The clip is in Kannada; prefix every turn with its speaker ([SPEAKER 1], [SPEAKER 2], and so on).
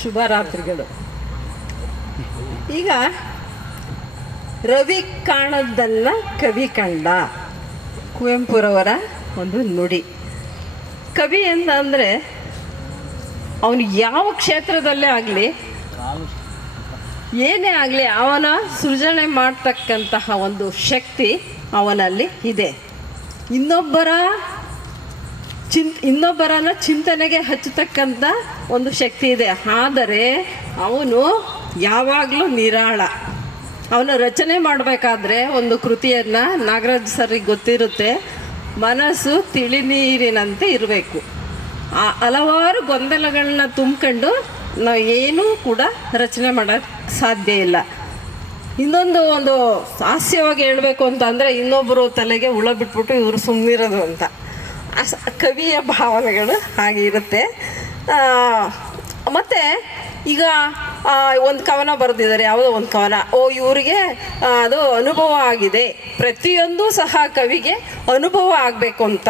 [SPEAKER 1] ಶುಭ ರಾತ್ರಿಗಳು ಈಗ ರವಿ ಕಾಣದ್ದಲ್ಲ ಕವಿ ಕಂಡ. ಕುವೆಂಪುರವರ ಒಂದು ನುಡಿ. ಕವಿ ಅಂತ ಅಂದರೆ ಅವನು ಯಾವ ಕ್ಷೇತ್ರದಲ್ಲೇ ಆಗಲಿ, ಏನೇ ಆಗಲಿ ಅವನ ಸೃಜನೆ ಮಾಡ್ತಕ್ಕಂತಹ ಒಂದು ಶಕ್ತಿ ಅವನಲ್ಲಿ ಇದೆ. ಇನ್ನೊಬ್ಬರ ಚಿಂತ್, ಇನ್ನೊಬ್ಬರನ್ನ ಚಿಂತನೆಗೆ ಹಚ್ಚತಕ್ಕಂಥ ಒಂದು ಶಕ್ತಿ ಇದೆ. ಆದರೆ ಅವನು ಯಾವಾಗಲೂ ನಿರಾಳ. ಅವನು ರಚನೆ ಮಾಡಬೇಕಾದ್ರೆ ಒಂದು ಕೃತಿಯನ್ನು ನಾಗರಾಜ್ ಸರಿಗೆ ಗೊತ್ತಿರುತ್ತೆ. ಮನಸ್ಸು ತಿಳಿನೀರಿನಂತೆ ಇರಬೇಕು. ಆ ಹಲವಾರು ಗೊಂದಲಗಳನ್ನ ತುಂಬಿಕೊಂಡು ನಾವು ಏನೂ ಕೂಡ ರಚನೆ ಮಾಡೋಕ್ಕೆ ಸಾಧ್ಯ ಇಲ್ಲ. ಇನ್ನೊಂದು ಒಂದು ಹಾಸ್ಯವಾಗಿ ಹೇಳಬೇಕು ಅಂತ ಅಂದರೆ ಇನ್ನೊಬ್ಬರು ತಲೆಗೆ ಹುಳ ಬಿಟ್ಬಿಟ್ಟು ಇವರು ಸುಮ್ಮನಿರೋದು ಅಂತ. ಕವಿಯ ಭಾವನೆಗಳು ಹಾಗೆ ಇರುತ್ತೆ. ಮತ್ತೆ ಈಗ ಒಂದು ಕವನ ಬರೆದಿದ್ದಾರೆ. ಯಾವುದೋ ಒಂದು ಕವನ. ಓ, ಇವರಿಗೆ ಅದು ಅನುಭವ ಆಗಿದೆ. ಪ್ರತಿಯೊಂದು ಸಹ ಕವಿಗೆ ಅನುಭವ ಆಗಬೇಕು ಅಂತ